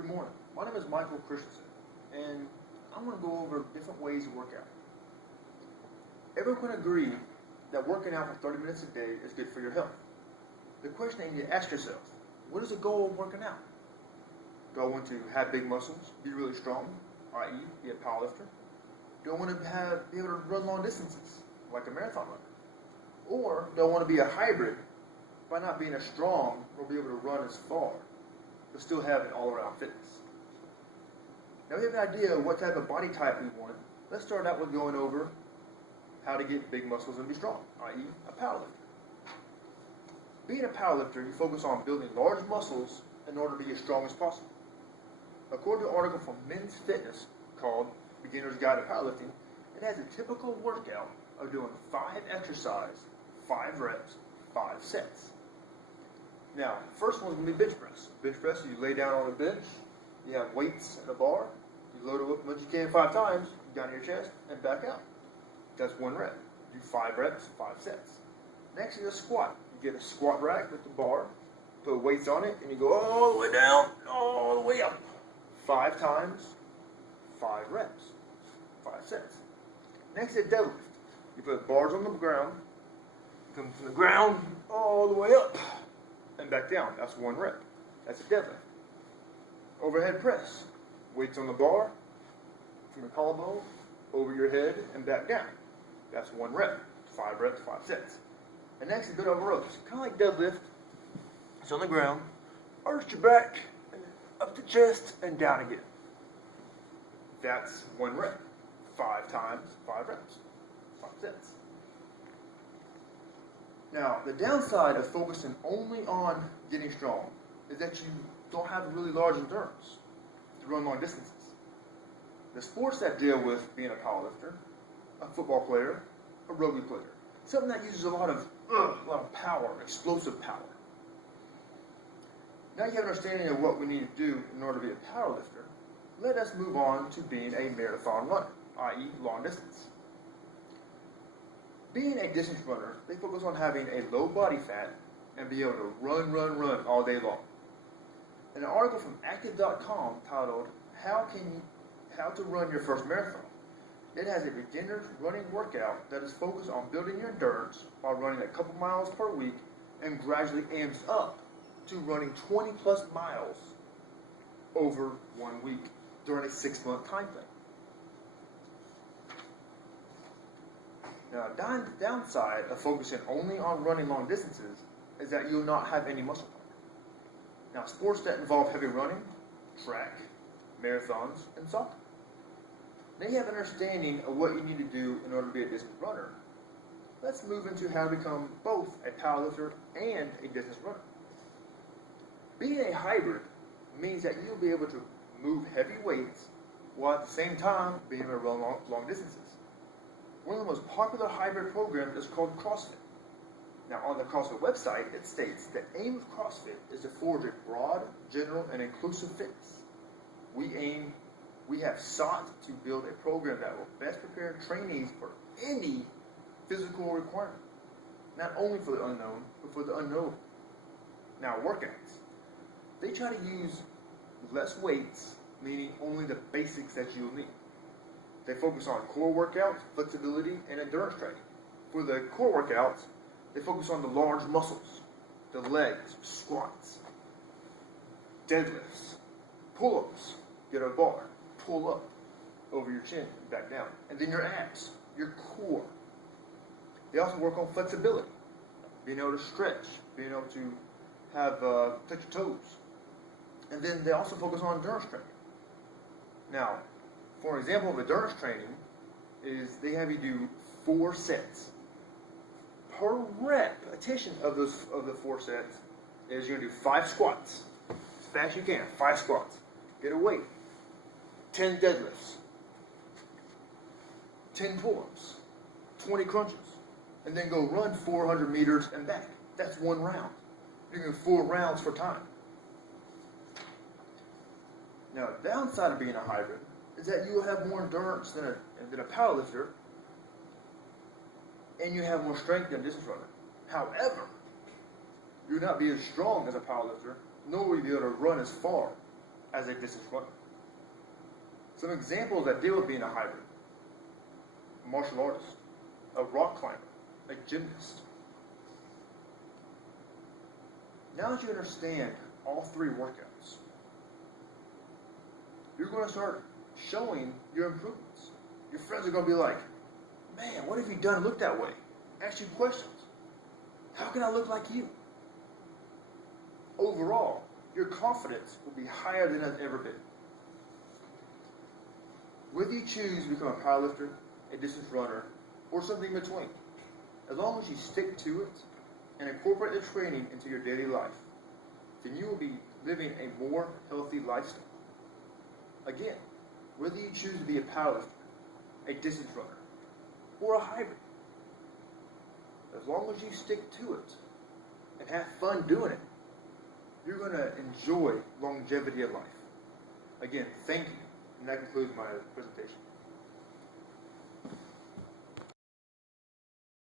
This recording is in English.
Good morning. My name is Michael Christiansen, and I'm going to go over different ways to work out. Everyone can agree that working out for 30 minutes a day is good for your health. The question that you need to ask yourself, what is the goal of working out? Do I want to have big muscles, be really strong, i.e. be a powerlifter? Do I want to be able to run long distances, like a marathon runner? Or do I want to be a hybrid by not being as strong or be able to run as far, but still have an all-around fitness? Now we have an idea of what type of body type we want. Let's start out with going over how to get big muscles and be strong, i.e. a powerlifter. Being a powerlifter, you focus on building large muscles in order to be as strong as possible. According to an article from Men's Fitness called Beginner's Guide to Powerlifting, it has a typical workout of doing 5 exercises, 5 reps, 5 sets. Now, first one's going to be bench press. Bench press, you lay down on a bench, you have weights and a bar, you load it up as much as you can 5 times, down to your chest, and back out. That's 1 rep. You do 5 reps, 5 sets. Next is a squat. You get a squat rack with the bar, put weights on it, and you go all the way down, all the way up. 5 times, 5 reps, 5 sets. Next is deadlift. You put bars on the ground, come from the ground all the way up, and back down. That's 1 rep. That's a deadlift. Overhead press. Weights on the bar, from your collarbone, over your head, and back down. That's 1 rep. 5 reps, 5 sets. And next is bent over rows. Kind of like deadlift. It's on the ground. Arch your back, up the chest, and down again. That's 1 rep. 5 times, 5 reps. 5 sets. Now, the downside of focusing only on getting strong is that you don't have a really large endurance to run long distances. The sports that deal with being a powerlifter, a football player, a rugby player, something that uses a lot of power, explosive power. Now you have an understanding of what we need to do in order to be a powerlifter. Let us move on to being a marathon runner, i.e. long distance. Being a distance runner, they focus on having a low body fat and be able to run all day long. In an article from active.com titled How to Run Your First Marathon, it has a beginner's running workout that is focused on building your endurance while running a couple miles per week and gradually amps up to running 20 plus miles over 1 week during a 6-month time frame. Now, the downside of focusing only on running long distances is that you will not have any muscle power. Now, sports that involve heavy running, track, marathons, and soccer. Now you have an understanding of what you need to do in order to be a distance runner. Let's move into how to become both a powerlifter and a distance runner. Being a hybrid means that you'll be able to move heavy weights while at the same time being able to run long distances. One of the most popular hybrid programs is called CrossFit. Now, on the CrossFit website, it states the aim of CrossFit is to forge a broad, general, and inclusive fitness. We have sought to build a program that will best prepare trainees for any physical requirement, not only for the unknown, but for the unknowable. Now, workouts. They try to use less weights, meaning only the basics that you'll need. They focus on core workouts, flexibility, and endurance training. For the core workouts, they focus on the large muscles, the legs, squats, deadlifts, pull-ups, get a bar, pull up over your chin, back down, and then your abs, your core. They also work on flexibility, being able to stretch, being able to have touch your toes. And then they also focus on endurance training. Now, for an example of endurance training is they have you do 4 sets. Per repetition of the 4 sets is you're going to do 5 squats. As fast as you can, 5 squats. Get a weight. 10 deadlifts. 10 pull-ups. 20 crunches. And then go run 400 meters and back. That's 1 round. You're doing 4 rounds for time. Now, the downside of being a hybrid is that you will have more endurance than a powerlifter, and you have more strength than a distance runner. However, you will not be as strong as a powerlifter, nor will you be able to run as far as a distance runner. Some examples that deal with being a hybrid: a martial artist, a rock climber, a gymnast. Now that you understand all three workouts, you're going to start showing your improvements. Your friends are going to be like, man, what have you done to look that way? Ask you questions. How can I look like you? Overall, your confidence will be higher than it's ever been. Whether you choose to become a powerlifter, a distance runner, or something in between, as long as you stick to it and incorporate the training into your daily life, then you will be living a more healthy lifestyle. Again, whether you choose to be a powerlifter, a distance runner, or a hybrid, as long as you stick to it and have fun doing it, you're going to enjoy longevity of life. Again, thank you. And that concludes my presentation.